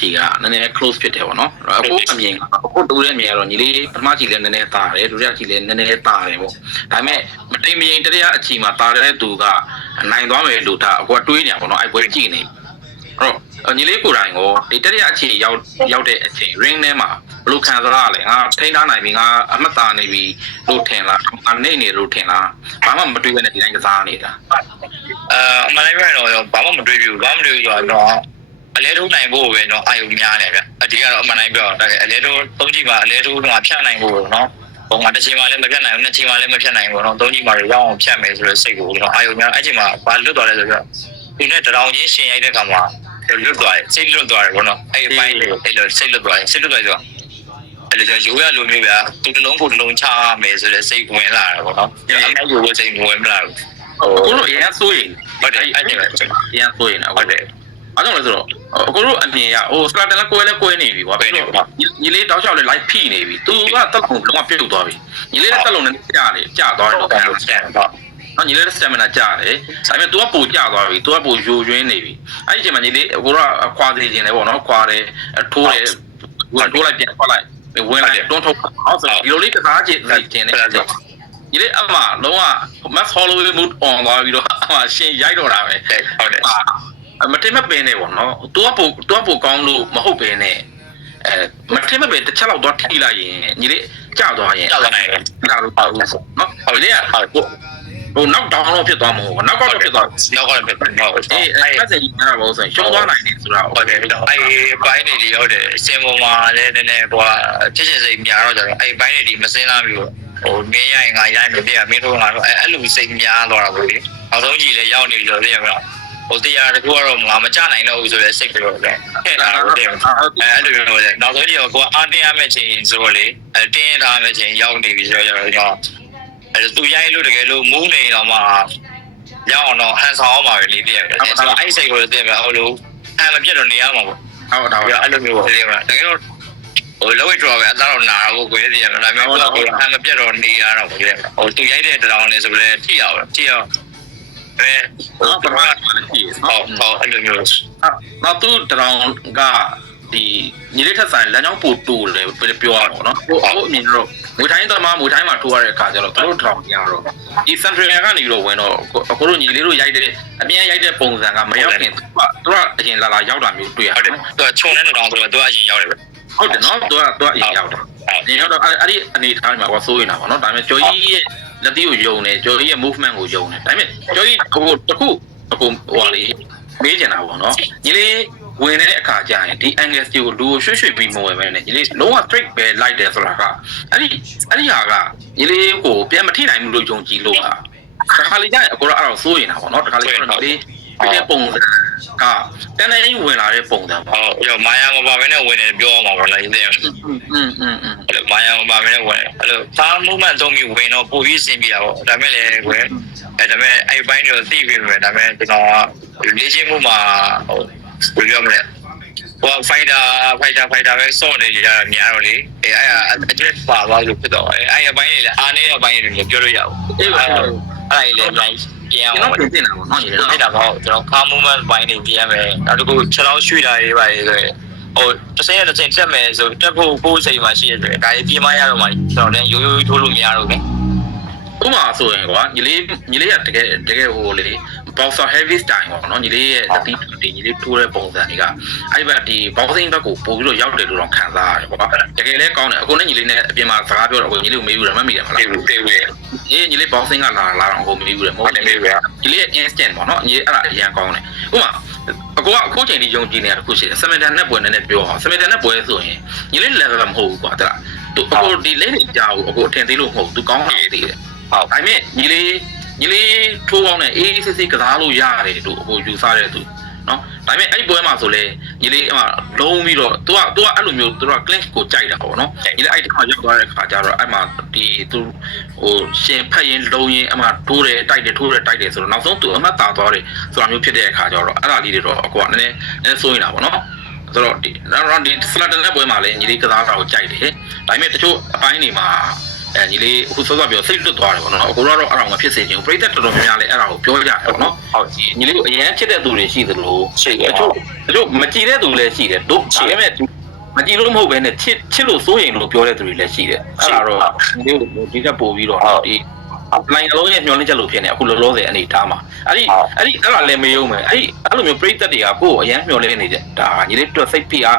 ခြေကနည်းနည်း close ဖြစ်တယ်ပေါ့နော်အခုအမြင်အခုတူတဲ့အမြင်ကတော့ညီလေးပထမခြေလည်းနည်းနည်းတာတယ်ဒုတိယခြေလည်းနည်းနည်းတာတယ်ပေါ့ဒါပေမဲ့မတိမ်မရင်တတိယအခြေမှာတာတဲ့သူကနိုင်သွားမယ်လို့ဒါအခုတွေးနေတာပေါ့နော်အဲ့ပွဲကြည့်နေအဲ့တော့ညီလေးကိုယ်တိုင်ကိုဒီတတိယအခြေရောက်တဲ့အချိန် ring ထဲမှာဘလို့ခံစားရလဲငါထိန်းထားနိုင်ပြီငါအမှတ်တာနေပြီလို့ထင်လားအနေနေလို့ထင်လားဘာမှမတွေးဘဲနဲ့ဒီတိုင်းကစားနေတာအမှန်တိုင်းပြောရင်တော့ဘာမှမတွေးဘူးဘာမှမတွေးဘူးဆိုတော့အလဲထိုးနိုင်ဖို့ပဲเนาะအာယုံများတယ်ဗျအဒီကတော့အမှန်တိုင်းပြောတာအလဲထိုးသုံးကြည့်ပါအလဲထိုးတော့ဖြတ်နိုင်ဖို့เนาะပုံမှန်တစ်ချိန်မှလည်းမဖြတ်နိုင်ဘူးနှစ်ချိန်မှလည်းမဖြတ်နိုင်ဘူးเนาะသုံးကြည့်ပါရအောင်ဖြတ်မယ်ဆိုတော့စိတ်ကိုเนาะအာယုံများအဲ့ချိန်မှာဘာလွတ်သွားလဲဆိုတော့ဒီနဲ့တောင်ချင်းရှင်ရိုက်တဲ့ခါမှာလွတ်သွားတယ်စိတ်လွတ်သွားတယ်ဘောနော်အဲ့အပိုင်းလေးအဲ့လိုစိတ်လွတ်သွားတယ်စိတ်လွတ်သွားဆိုတော့အဲ့လိုရိုးရလိုမျိုးဗျာသူတစ်လုံးကိုတစ်လုံးချမယ်ဆိုတဲ့စိတ်ဝင်လာတာပေါ့နော်အမေရိုးစိတ်ဝင်မလာဘူးအခုတို့အရင်ဆိုရင်ဟုတ်တယ်အဲ့ဒီပဲအရင်ဆိုရင်ဟုတ်တယ်အဲ့တော့လဲဆိုတော့အခုတို့အမြင်ရဟိုစကတန်လည်းကွဲနေပြီကွာပြီးတော့ညီလေးတောက်လျှောက်လေး live ဖိနေပြီသူကတက်ကုန်လုံးဝပြုတ်သွားပြီညီလေးလည်းတက်လုံးနဲ့ကြာသွားတယ်လို့ပြောတယ်နော်ညီလေး stamina ကျတယ်ဒါပေမဲ့ तू ကပိုကျသွားပြီ तू ကပိုယိုယွင်းနေပြီအဲ့ဒီအချိန်မှာညီလေးကိုတော့ခွာသေးခြင်းလေပေါ့နော်ခွာတယ်ထိုးတယ်ထိုးလိုက်ပြန်ခွာလိုက်ဝင်လိုက်တွန်းထုတ်အောင်ဆိုဒီလိုလေးကစားခြင်းလိုက်ခြင်းနဲ့ညီလေးအမှလုံးဝ mass Holloway mood on သွားပြီးတော့အမှရှင်ရိုက်တော့တာပဲဟုတ်တယ်မတင်မပင်နေပေါ့နော် तू ကပိုကောင်းလို့မဟုတ်ပင်နဲ့မတင်မပင်တစ်ချက်လောက်တော့ထိလိုက်ရင်ညီလေးကျသွားရင်ကျသွားနိုင်တယ်ဒါလို့ပေါ့နော်ဟုတ်လေဟိုနောက်တောင်းလို့ဖြစ်သွားမှာပေါ့နောက်ကတော့ဖြစ်သွားနောက်ကတော့ဖြစ်သွားဟုတ်အေးအဲ့ဆက်ကြီးကတော့ဘောဆိုရှုံးသွားနိုင်တယ်ဆိုတာဟုတ်တယ်အဲ့ပိုင်းနေဒီဟုတ်တယ်စင်ပေါ်မှာလည်းနည်းနည်းဟိုချစ်ချစ်စိတ်များတော့ကြတော့အဲ့ပိုင်းနေဒီမစင်းလာပြီဟိုမင်းရရင်ငါရိုက်မယ်ပြမင်းတို့ကတော့အဲ့လိုစိတ်များသွားတာပေါ့လေနောက်ဆုံးကြီးလည်းရောက်နေလို့သိရမလားဟိုတရားတကူကတော့ငါမကြနိုင်တော့ဘူးဆိုတဲ့စိတ်ပြောတယ်အဲ့ဒါတော့တယ်အဲ့လိုမျိုးလေနောက်ဆုံးကြီးကကိုအားတင်းရမယ့်ချိန်ဆိုတော့လေတင်းထားမယ့်ချိန်ရောက်နေပြီဆိုတော့ကျွန်တော်အဲ့သူရိုက်လို့တကယ်လို့မူးနေတော့မှရအောင်တော့ဟန်ဆောင်အောင်ပါပဲလေးတည်းအဲ့စိတ်ကိုသိရဟုတ်လို့ဟန်မပြတ်တော့နေရမှာပေါ့ဟုတ်တာအဲ့လိုမျိုးပေါ့သိရမလားတကယ်တော့ဟိုလောဝိတ်တော်ပဲအသားတော့နာတော့ကိုယ်သိရမလားဒါပေမဲ့ကိုဟန်မပြတ်တော့နေရတော့ပေါ့လေဟိုသူရိုက်တဲ့တောင်လေးဆိုလည်းထိအောင်အဲပထမလည်းရှိဟုတ်အဲ့လိုမျိုးနောက်သူတောင်ကဒီညီလေးထက်ဆိုင်လမ်းကြောင်းပို့တူတယ်ပြောရတော့နော်ဟိုအမြင်တော့မွေထိုင်းသမားမွေထိုင်းမှာထိုးရတဲ့အခါကျတော့သူတို့တောင်ပြန်တော့ဒီ central ကနေပြီးတော့ဝင်တော့အခုတို့ညီလေးတို့ရိုက်တဲ့အမြင်ရိုက်တဲ့ပုံစံကမရောက်ခင်သူကအရင်လာရောက်တာမျိုးတွေ့ရတယ်သူကခြုံတဲ့တောင်ဆိုတော့သူကအရင်ရောက်တယ်ပဲဟုတ်တယ်နော်သူကအရင်ရောက်တာဒီရောက်တော့အဲ့ဒီအနေထားမှာဆိုးနေတာပေါ့နော်ဒါပေမဲ့ကျော်ကြီးရဲ့လက်သီးကိုယုံတယ်ကျော်ကြီးရဲ့ movement ကိုယုံတယ်ဒါပေမဲ့ကျော်ကြီးဟိုတခုဟိုလေးမေးချင်တာပေါ့နော်ညီလေးဝင်တဲ့အခါကျရင်ဒီ angle ကိုလူကိုရွှေ့ပြီးမဝင်ပဲနဲ့ညီလေးလုံးဝ straight ပဲလိုက်တယ်ဆိုတာကအဲ့ဒီဟာကညီလေးကိုပြန်မထိနိုင်ဘူးလို့ယုံကြည်လို့ပါတခါလေကျရင်အကိုတော့အဲ့တော့စိုးရင်တာပေါ့နော်တခါလေကျတော့ညီလေးပြတဲ့ပုံစံကတန်းတိုင်းဝင်လာတဲ့ပုံစံပေါ့ဟုတ်ရောမာယာမပါဘဲနဲ့ဝင်တယ်ပြောအောင်ပါလားဒီတဲ့အဲ့လိုမာယာမပါဘဲနဲ့ဝင်အဲ့လိုဖား movement သုံးပြီးဝင်တော့ပိုပြီးစင်ပြတာပေါ့ဒါမဲ့လေကွယ်ဒါမဲ့အဲ့ဘိုင်းတွေသိပြီပဲဒါမဲ့ကျွန်တော်လေ့ကျင့်မှုမှာဟိုဘယ်လိုမလဲဟို fighter ပဲစော့နေကြတာများတော့လေအဲ့အကျက်ပါသွားလို့ဖြစ်တော့အဲ့အပိုင်းတွေလည်းအားနေတဲ့ဘိုင်းတွေလည်းပြောလို့ရအောင်အဲ့ဒါကြီးလည်းအများကြီးပြန်အောင်ပြင်နေတာပေါ့နော်ညီလေးဖြစ်တာပေါ့ကျွန်တော် car movement ဘိုင်းတွေပြင်ရမယ်နောက်တစ်ခုခြေထောက်ရွှေ့တာတွေပါလေဆိုရင်ဟိုတစ်စင်းတက်မယ်ဆိုတက်ဖို့ကိုယ်စိတ်မှာရှိရတယ်ဒါကြီးပြင်မရတော့မှကျွန်တော်လည်းရိုးထိုးလို့မရတော့ဘူးဥပမာဆိုရင်ကွာညီလေးကတကယ်ဟိုလေ boxer heavy style ပေါ့နော်ညီလေးရဲ့တတိတူညီလေးထိုးတဲ့ပုံစံတွေကအဲ့ဘက်ဒီ boxing ဘက်ကိုပို့ပြီးတော့ရောက်တယ်လို့တော့ခံစားရတယ်ပေါ့တကယ်လည်းကောင်းတယ်အခုနဲ့ညီလေးနဲ့အပြင်မှာစကားပြောတော့ညီလေးကိုမေးဘူးတယ်မမိတယ်မလားတေးညီလေး boxing ကလာတော့ကိုမေးဘူးတယ်မဟုတ်တယ်ညီလေးရဲ့ instant ပေါ့နော်ညီလေးအဲ့ဒါအရင်ကောင်းတယ်ဥပမာအခုချိန်ကြီးယုံကြည်နေတာတခုရှိတယ်စမန်တန်နဲ့ပွဲနဲ့ပြောအောင်စမန်တန်နဲ့ပွဲဆိုရင်ညီလေး level မဟုတ်ဘူးကွာတဲ့သူအခုဒီလေးနေကြောက်အခုအထင်သေးလို့မဟုတ်သူကောင်းတာသေးတယ်ဟုတ်ဒါပေမဲ့ညီလေးထိုးအောင်နဲ့အေးစစ်ကစားလို့ရတယ်သူဟိုယူဆတဲ့သူနော်ဒါပေမဲ့အဲ့ဒီပွဲမှာဆိုလဲညီလေးအမှလုံးပြီးတော့သူကအဲ့လိုမျိုးသူက clinch ကိုကြိုက်တာပေါ့နော်ညီလေးအဲ့ဒီခါရောက်သွားတဲ့ခါကျတော့အဲ့မှာဒီသူဟိုရှင်ဖက်ရင်လုံးရင်အမှထိုးတယ်တိုက်တယ်ဆိုတော့နောက်ဆုံးသူအမှတ်တာသွားတယ်ဆိုတာမျိုးဖြစ်တဲ့အခါကျတော့အဲ့ဒါလေးတွေတော့အကွာနည်းနည်းစိုးနေတာပေါ့နော်ဆိုတော့ဒီ flatten တဲ့ပွဲမှာလည်းညီလေးကစားတာကိုကြိုက်တယ်ဒါပေမဲ့တချို့အပိုင်းတွေမှာ ညီလေးအခုစောစောပြောစိတ်လွတ်သွားတယ်ပေါ့နော်အခုတော့အဲ့ဒါမဖြစ်စေချင်ဘူးပြိသက်တော်တော်များများလည်းအဲ့ဒါကိုပြောကြတယ်ပေါ့နော်ဟုတ်ညီလေးကိုအရင်ချစ်တဲ့သူတွေရှိသလိုတချို့မကြည်တဲ့သူလည်းရှိတယ်တို့ဒါပေမဲ့မကြည်လို့မဟုတ်ဘဲနဲ့ချစ်လို့စိုးရင်လို့ပြောတဲ့သူတွေလည်းရှိတယ်အဲ့ဒါတော့ညီလေးကိုဒီတက်ပို့ပြီးတော့ဒီနိုင်ငံလုံးရဲ့ညှော်လင့်ချက်လို့ဖြစ်နေအခုလောလောဆယ်အနေထားမှာအဲ့ဒါလည်းမယုံမယ်အဲ့လိုမျိုးပြိသက်တွေကကိုယ့်အရင်ညှော်လင့်နေတယ်ဒါညီလေးတွေ့စိတ်ဖိအာ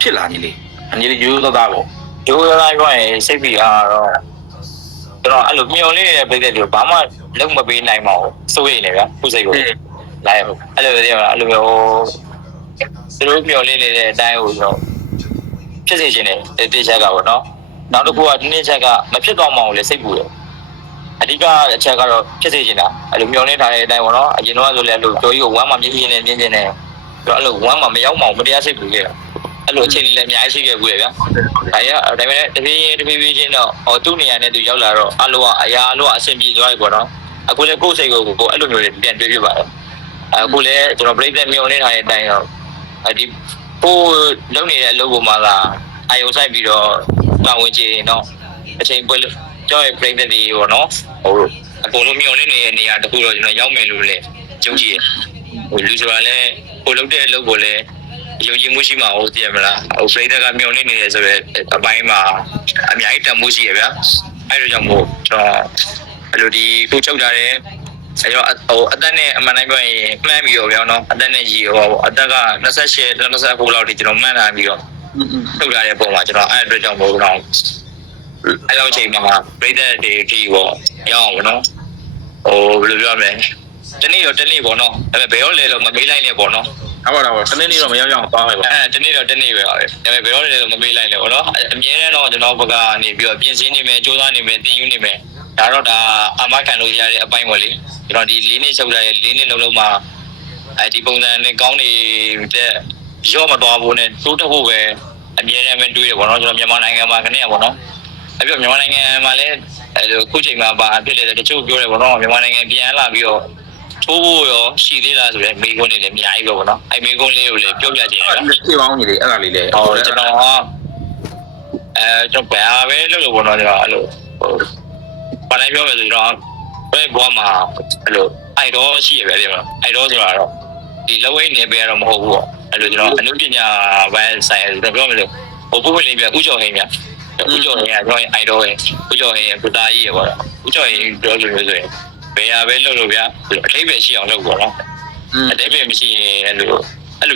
းဖြစ်လာညီလေးရိုးရိုးသားသားပေါ့ရိုးရိုးသားပြောရင်စိတ်ဖိအားတော့ကျွန်တော်အဲ့လိုမျောလေးတဲ့ပြိသက်တွေဘာမှလုံးမပေးနိုင်ပါဘူးစိုးရိမ်နေဗျာခုစိတ်ကိုလိုက်အဲ့လိုမျိုးသူတို့မျောလေးနေတဲ့အတိုင်းကိုကျွန်တော်ဖြစ်စေချင်တယ်တေချက်ကပေါ့နော်နောက်တစ်ခုကဒီနေ့ချက်ကမဖြစ်တော့မှအောင်လေစိတ်ပူတယ်အဓိကအချက်ကတော့ဖြစ်စေချင်တာအဲ့လိုမျောနေထားတဲ့အတိုင်းပေါ့နော်အရင်တော့ဆိုလည်းအဲ့လိုကြော်ကြီးကိုဝမ်းမှမြင်းချင်းနဲ့မြင်းချင်းနဲ့အဲ့လိုဝမ်းမှမရောက်မှမတရားစိတ်ပူခဲ့တာအဲ့လိုအချိန်လေးလည်းအများကြီးရှိခဲ့ဘူးလေဗျာဒါပေမဲ့တဖြည်းချင်းတော့သူ့နေရာနဲ့သူရောက်လာတော့အလိုကအရာအလိုအဆင်ပြေသွားပြီပေါ့နော်အခုလည်းကိုယ်စိတ်ကိုအဲ့လိုမျိုးတွေပြန်တွေးပြပါတယ်အခုလည်းကျွန်တော်ပြိသက်မျောနေထားတဲ့အတိုင်းတော့ဒီကိုလုံနေတဲ့အလုပ်ကိုမှလာအာယုံဆိုင်ပြီးတော့တာဝန်ကျေတော့အချိန်ပွဲကြောက်ရပြိသက်တွေပေါ့နော်ဟုတ်အကုန်လုံးမျောနေနေတဲ့နေရာတခုတော့ကျွန်တော်ရောက်မယ်လို့လည်းယုံကြည်ရလူဆိုတာလည်းကိုလုပ်တဲ့အလုပ်ကိုလည်းယုံကြည်မှုရှိမှာဟုတ်တယ်မလားဟိုပြိသက်ကမျောနေနေတယ်ဆိုတော့အပိုင်းမှာအများကြီးတန်မှုရှိရဗျာအဲ့လိုကြောင့်မို့ကျွန်တော်အဲ့လိုဒီကိုချုပ်ထားတယ်အဲ့တော့အသက်နဲ့အမှန်တိုင်းပြောရင်မှန်းပြီးတော့ဗျာနော်အသက်နဲ့ကြီးဟိုအသက်က28 29လောက်ထိကျွန်တော်မှန်းလာပြီးတော့ထုတ်လာတဲ့ပုံမှာကျွန်တော်အဲ့အတွက်ကြောင့်မို့တော့အဲ့လောက်ချိန်မှာပြိသက်တွေဒီပေါ့ရအောင်ဗောနော်ဟိုဘယ်လိုပြောမလဲတနေ့ပေါ့နော်ဒါပေမဲ့ဘယ်ရောလဲတော့မမေးလိုက်နဲ့ပေါ့နော်ဟုတ်ပါတော့တနေ့တော့မရောက်အောင်သွားမယ်ပေါ့တနေ့ပဲဒါပေမဲ့ဘယ်တော့လဲတော့မပေးလိုက်နဲ့ပေါ့နော်အမြဲတမ်းတော့ကျွန်တော်ဘက်ကနေပြီးတော့ပြင်ဆင်နေမယ်စူးစမ်းနေမယ်တင်ယူနေမယ်ဒါတော့ဒါအမခံလို့ရတဲ့အပိုင်းပေါ့လေကျွန်တော်ဒီ၄နှစ်ချုပ်လာတဲ့၄နှစ်လုံးမှာဒီပုံစံနဲ့ကောင်းနေတဲ့ရော့မသွားဘူးနဲ့တိုးတက်ဖို့ပဲအမြဲတမ်းပဲတွေးရပေါ့နော်ကျွန်တော်မြန်မာနိုင်ငံမှာခဏရပေါ့နော်အဲ့ပြီးမြန်မာနိုင်ငံမှာလည်းအခုချိန်မှာပါဖြစ်လေတချို့ပြောတယ်ပေါ့နော်မြန်မာနိုင်ငံပြန်လာပြီးတော့ထိုးဖို့ရောရှိသေးလားဆိုတော့မိကုန်းနေလည်းအများကြီးပဲပေါ့နော်အဲ့မိကုန်းလေးကိုလည်းပြောပြချင်တယ်ဗျာဖြေပေါင်းကြီးလေအဲ့ဒါလေးလည်းဟုတ်ကျွန်တော်ကျွန်တော်ဘာပဲလို့ပေါ့နော်ကျွန်တော်အဲ့လိုဘာလဲပြောမယ်ဆိုတော့ဘယ်ဘွားမှာအဲ့လိုအိုက်တော့ရှိရပဲဒီမှာအိုက်တော့ဆိုတာတော့ဒီလဝိနေပဲတော့မဟုတ်ဘူးပေါ့အဲ့လိုကျွန်တော်အနုပညာဘယ်ဆိုင်တော့ပြောမလို့ဟိုပုဂ္ဂိုလ်လေးပြဥကျော်ဟင်းဗျာဥကျော်ဟင်းကကျွန်တော်အိုက်တော့ဟင်းဥကျော်ဟင်းကုသားကြီးရပေါ့ဥကျော်ဟင်းပြောလို့ဆိုရင်ဘယ်ဟာပဲလုပ်လို့ဗျာအထိပ္ပယ်ရှိအောင်လုပ်ပေါ့နော်အထိပ္ပယ်မရှိရင်အဲ့လိ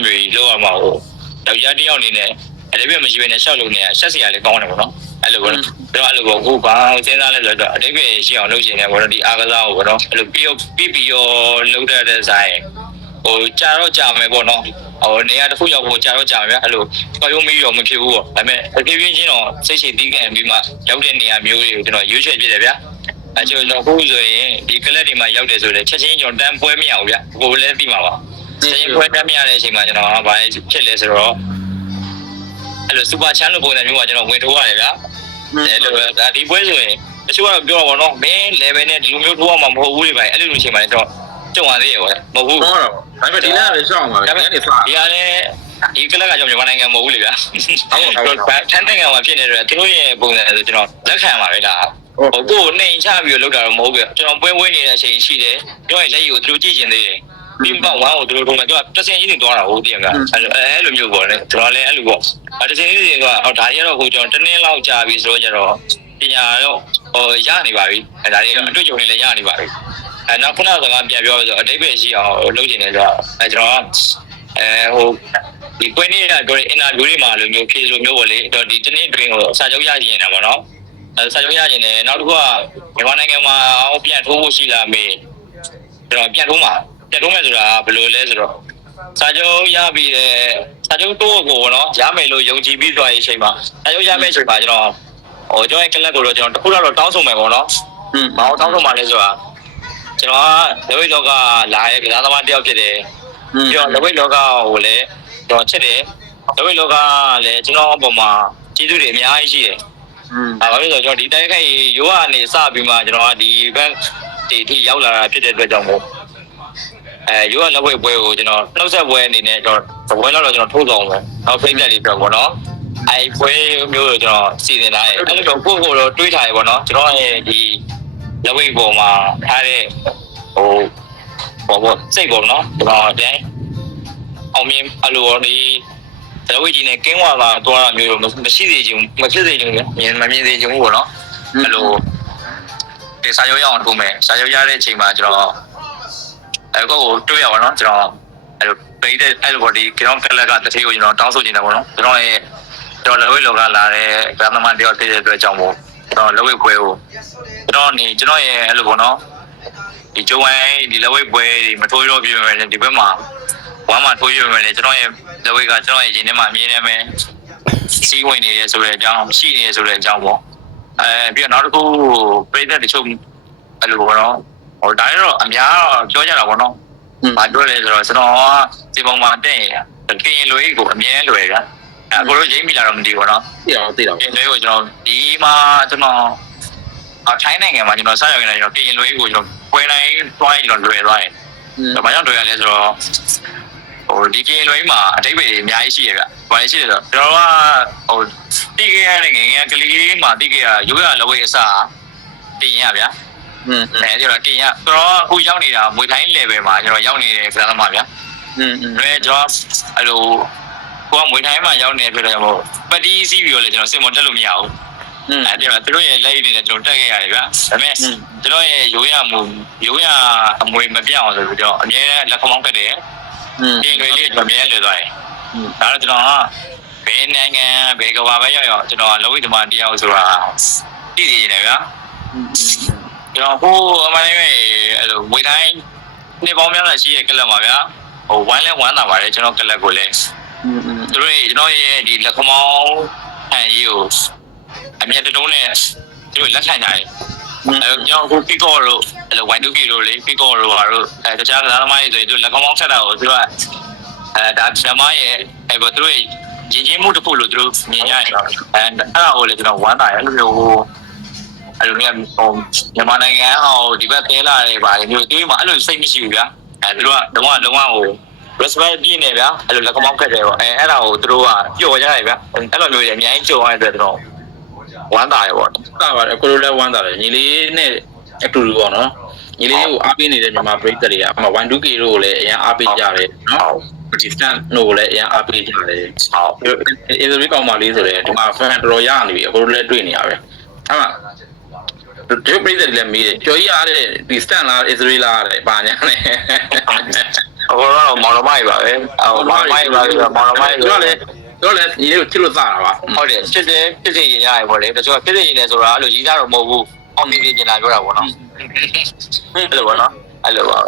ုမျိုးလုပ်ရမှာဟိုယောက်ျားတစ်ယောက်အနေနဲ့အထိပ္ပယ်မရှိဘဲနဲ့ရှောက်လုပ်နေရဆက်စရာလေးကောင်းတယ်ပေါ့နော်အဲ့လိုပေါ့နော်ကျွန်တော်အဲ့လိုပေါ့ကိုဘာစဉ်းစားလဲဆိုတော့အထိပ္ပယ်ရှိအောင်လုပ်ချင်တယ်ပေါ့နော်ဒီအားကစားကိုပေါ့နော်အဲ့လိုပြီးရောလုပ်တတ်တဲ့ဆိုင်ဟိုကြာတော့ကြာမယ်ပေါ့နော်ဟိုနေရာတစ်ခုရောက်ဖို့ကြာတော့ကြာမယ်ဗျာအဲ့လိုပေါ်ရုံးမီးတော့မဖြစ်ဘူးပေါ့ဒါပေမဲ့တဖြည်းဖြည်းချင်းတော့စိတ်ရှိတီးကန်ပြီးမှရောက်တဲ့နေရာမျိုးတွေကိုကျွန်တော်ရွေးချယ်ပြတယ်ဗျာကျွန်တော်ခုဆိုရင်ဒီကလပ်တွေမှာရောက်တယ်ဆိုတော့ချက်ချင်းကျွန်တော်တန်းပွဲမရဘူးဗျကိုလည်းသိမှာပါချက်ချင်းပွဲတန်းမရတဲ့အချိန်မှာကျွန်တော်ဘာဖြစ်လဲဆိုတော့အဲ့လိုစူပါချမ်းလိုပုံစံမျိုးကကျွန်တော်ဝင်ထိုးရတယ်ဗျအဲ့လိုဒီပွဲဆိုရင်တချို့ကတော့ပြောပါတော့မင်း level နဲ့ဒီလိုမျိုးထိုးအောင်မဟုတ်ဘူးလေဗျအဲ့လိုလိုချိန်မှာကျွန်တော်ကြုံရသေးရပေါ့မဟုတ်ဘူးဟုတ်တော့ဒါပေမဲ့ဒီလက်ကလည်းရှောင်းပါပဲဒီကလည်းဒီကလက်ကကျွန်တော်မြန်မာနိုင်ငံမဟုတ်ဘူးလေဗျဟုတ်ထန်းနိုင်ငံမှာဖြစ်နေတယ်သူတို့ရဲ့ပုံစံဆိုကျွန်တော်လက်ခံပါပဲဒါဟိုကိုနှိမ်ချပြီးတော့လောက်တာတော့မဟုတ်ဘူးကျွန်တော်ပွဲနေတဲ့အချိန်ရှိတယ်ပြောရင်လက်ရည်ကိုသူတို့ကြည့်ကျင်သေးတယ်ပြီးမှဝမ်းကိုသူတို့ထုံးတယ်သူကတစ်စင်ကြီးနေသွားတာဟုတ်တယ်ကအဲ့လိုမျိုးပေါ့လေကျွန်တော်လည်းအဲ့လိုပေါ့တစ်စင်ကြီးတွေကဒါကြီးကတော့ဟိုကျွန်တော်တစ်နေ့လောက်ကြာပြီဆိုတော့ကျတော့ပညာတော့ဟိုရနေပါပြီဒါတွေတော့အတွေ့အကြုံတွေလည်းရနေပါပြီနောက်ခုနကစကားပြန်ပြောဆိုအတိတ်ပဲရှိအောင်လုပ်ချင်တယ်ဆိုတော့ကျွန်တော်ဟိုဒီပွဲနေတာပြောရင်အင်တာဗျူးတွေမှာလိုမျိုးဖြေလိုမျိုးပေါ့လေတော့ဒီတနေ့တွင်ဟိုစာချုပ်ရရင်တာပေါ့နော်စာချုပ်ရရင်လည်းနောက်တစ်ခုကမြန်မာနိုင်ငံမှာပြန်ထိုးဖို့ရှိလားမေးကျွန်တော်ပြန်ထိုးမယ်ဆိုတာဘယ်လိုလဲဆိုတော့စာချုပ်ရပြီးတဲ့စာချုပ်တိုးကိုပေါ့နော်ရမယ်လို့ယုံကြည်ပြီးသွားရဲ့အချိန်မှာစာချုပ်ရမယ့်အချိန်မှာကျွန်တော်ဟိုကျွန်တော်ကလပ်ကိုတော့ကျွန်တော်တခုတော့တောင်းဆိုမယ်ပေါ့နော်ဘာလို့တောင်းဆိုမှလဲဆိုတာကျွန်တော်ကလက်ဝိတ်လောကလာရဲ့ကစားသမားတယောက်ဖြစ်တယ်ပြီးတော့လက်ဝိတ်လောကကိုလည်းကျွန်တော်ချစ်တယ်လက်ဝိတ်လောကလည်းကျွန်တော်အပေါ်မှာကျေးဇူးတွေအများကြီးရှိတယ်ဘာလို့လဲဆိုတော့ကျွန်တော်ဒီတိုက်ခိုက်ရိုးကနေစပြီးမှကျွန်တော်ကဒီဘက်ဒီထိရောက်လာတာဖြစ်တဲ့အတွက်ကြောင့်မို့ရိုးကလက်ဝိတ်ပွဲကိုကျွန်တော်နှုတ်ဆက်ပွဲအနေနဲ့ကျွန်တော်ဘဝလောက်တော့ကျွန်တော်ထိုးဆောင်မယ်နောက်ဖိတ်ပြက်လေးပြောပေါ့နော် အဲ့ပွဲမျိုးကျွန်တော်စီစဉ်လာတယ်အဲ့လိုတော့ကိုယ့်ကိုယ်တော့တွေးထားရပေါ့နော်ကျွန်တော်ရဲ့ဒီလက်ဝိတ်ပေါ်မှာထားတဲ့ဘောစိတ်ပေါ့နော်ကျွန်တော်တဲ့အောင်မြင်အဲ့လိုဒီလက်ဝိတ်ကြီးနဲ့ကင်းဝါလာသွားတာမျိုးတော့မရှိသေးချင်မဖြစ်သေးချင်ဘူးမမြင်သေးချင်ဘူးပေါ့နော်အဲ့လိုဒီစာရုပ်ရအောင်ထုံးမယ်စာရုပ်ရတဲ့အချိန်မှာကျွန်တော်အဲ့ကိုတွေးရပါတော့ကျွန်တော်အဲ့လိုပိတ်တဲ့အဲ့လိုဒီကျွန်တော်ကလကတတိယကိုကျွန်တော်တောင်းဆိုနေတာပေါ့နော်ကျွန်တော်ရဲ့ကျွန်တော်လက်ဝိတ်လောကလာတဲ့ဗန္ဒမန်တယောက်တည်းတဲ့အတွက်ကြောင့်မို့ကျွန်တော်လက်ဝိတ်ပွဲကိုကျွန်တော်ရဲ့အဲ့လိုပေါ့နော်ဒီကျုံဝိုင်းဒီလက်ဝိတ်ပွဲဒီမထိုးရောပြမယ်လေဒီဘက်မှာဝမ်းမှာထိုးရမယ်လေကျွန်တော်ရဲ့လက်ဝိတ်ကကျွန်တော်ရဲ့ရင်ထဲမှာအမြင်နဲ့ပဲစီးဝင်နေတယ်ဆိုတဲ့အကြောင်းရှိနေတယ်ဆိုတဲ့အကြောင်းပေါ့ပြီးတော့နောက်တစ်ခုပြည်သက်တချို့အဲ့လိုပေါ့နော်ဟိုဒါတော့အများတော့ပြောကြတာပေါ့နော်ဘာပြောလဲဆိုတော့ကျွန်တော်ဒီပုံမှာတက်ရင်ကရင်လူကြီးကိုအမြဲလွယ်ကအခုတို့ရိမ့်မိလာတော့မသိဘူးနော်သိတော့ကရင်လူကြီးကိုကျွန်တော်ဒီမှာကျွန်တော်ထိုင်းနိုင်ငံမှာကျွန်တော်စရောက်နေတာကျွန်တော်ကရင်လူကြီးကိုကျွန်တော်ပွဲတိုင်းသွားရင်ကျွန်တော်လွယ်သွားတယ်ဘာကြောင့်လွယ်ရလဲဆိုတော့ဟိုဒီကရင်လူကြီးမှာအတိတ်ပဲအများကြီးရှိရဗျဘာလဲရှိတယ်ဆိုတော့ကျွန်တော်ကဟိုတိကျရတဲ့ငယ်ငယ်ကလေးမှာတိကျရရိုးရလက်ဝဲအစားတင်ရဗျာကျွန်တော်တင်ရကျွန်တော်အခုရောက်နေတာမွေထိုင်း level မှာကျွန်တော်ရောက်နေတယ်ဆိုတော့မှာဗျာကျွန်တော်အဲ့လိုကိုကမွေထိုင်းမှာရောက်နေပြတယ်မို့ပတီးစီးပြီးတော့လေကျွန်တော်စင်မတက်လို့မရဘူးကျွန်တော်တို့ရဲ့လက်ရည်နဲ့ကျွန်တော်တက်ခဲ့ရတယ်ဗျာဒါပေမဲ့ကျွန်တော်ရဲ့ရိုးရအမွေမပြောင်းအောင်ဆိုပြီးတော့အမြဲလက်ခမောင်းခက်တယ်တင်တွေလေးကျွန်တော်အမြဲလွယ်သွားတယ်ဒါတော့ကျွန်တော်ကဘယ်နိုင်ငံဘယ်ကဘာပဲရောက်ကျွန်တော်လက်ဝိတ်သမားတရားဆိုတာတည်နေတယ်ဗျာကျွန်တော်ဟိုအမှန်တကယ်အဲ့လိုဝေတိုင်းနေပေါင်းများစွာရှိရဲ့ကလပ်ပါဗျာဟိုဝိုင်းလဲဝမ်းတာပါတယ်ကျွန်တော်ကလပ်ကိုလည်းသူတို့ကျွန်တော်ရဲ့ဒီလက်ခမောင်းဟန်ကြီးကိုအမြဲတုံးနဲ့သူတို့လက်ခံကြတယ်အဲ့ကျွန်တော်ဟိုပီကောတို့အဲ့လိုဝိုင်း2ကီလိုလေးပီကောတို့ဟာတို့တခြားကစားသမားတွေဆိုရင်သူလက်ခမောင်းဆက်တာကိုသူကဒါဓမ္မရဲ့အဲ့ဘသူတို့ရင်ချင်းမှုတစ်ခုလို့သူတို့မြင်ရတယ်အဲ့ဒါကိုလည်းကျွန်တော်ဝမ်းတာရအဲ့လိုမျိုးအဲ့လိုမျိုးမြန်မာနိုင်ငံဟောဒီဘက်သေးလာတယ်ဗာမျိုးတွေးမှအဲ့လိုစိတ်မရှိဘူးဗျာအဲ့သူတို့ကလုံးဝဟို respect ပြည့်နေဗျာအဲ့လိုလက်ကောင်းခက်တယ်ပေါ့အဲ့ဒါကိုသူတို့ကပျော်ကြတယ်ဗျာအဲ့လိုမျိုးတွေအများကြီးကြုံရတဲ့တော့ဝမ်းသာရပေါ့တာပါတယ်ကိုလိုလည်းဝမ်းသာတယ်ညီလေးနဲ့အတူတူပေါ့နော်ညီလေးကိုအားပေးနေတဲ့မြန်မာပရိသတ်တွေက1-2K တို့ကိုလည်းအရင်အားပေးကြတယ်နော်ဒီစတန်တို့လည်းအရင်အားပေးကြတယ်ဟုတ်အင်ဒရီကောင်မလေးဆိုတဲ့ဒီမှာ fan တော်ရနေပြီအခုလည်းတွေ့နေရပဲအဲ့မှာဒီပရိသတ်တွေလည်းမေးတယ်ကျော်ကြီးအားတဲ့ဒီစတန်လားအစ္စရေးလားတဲ့ပါညာနဲ့အခုတော့မော်လမိုက်ပါပဲမော်လမိုက်ပါဆိုတော့မော်လမိုက်တော့လည်းညီလေးကိုချစ်လို့သားတာပါဟုတ်တယ်ချစ်တယ်ဖြစ်စေရင်ရတယ်ပေါ့လေတချို့ကဖြစ်စေရင်လည်းဆိုတာအဲ့လိုကြီးသားတော့မဟုတ်ဘူးအောင်မြင်နေကျင်တာပြောတာပေါ့နော်အဲ့လိုပေါ့နော်အဲ့လိုပါ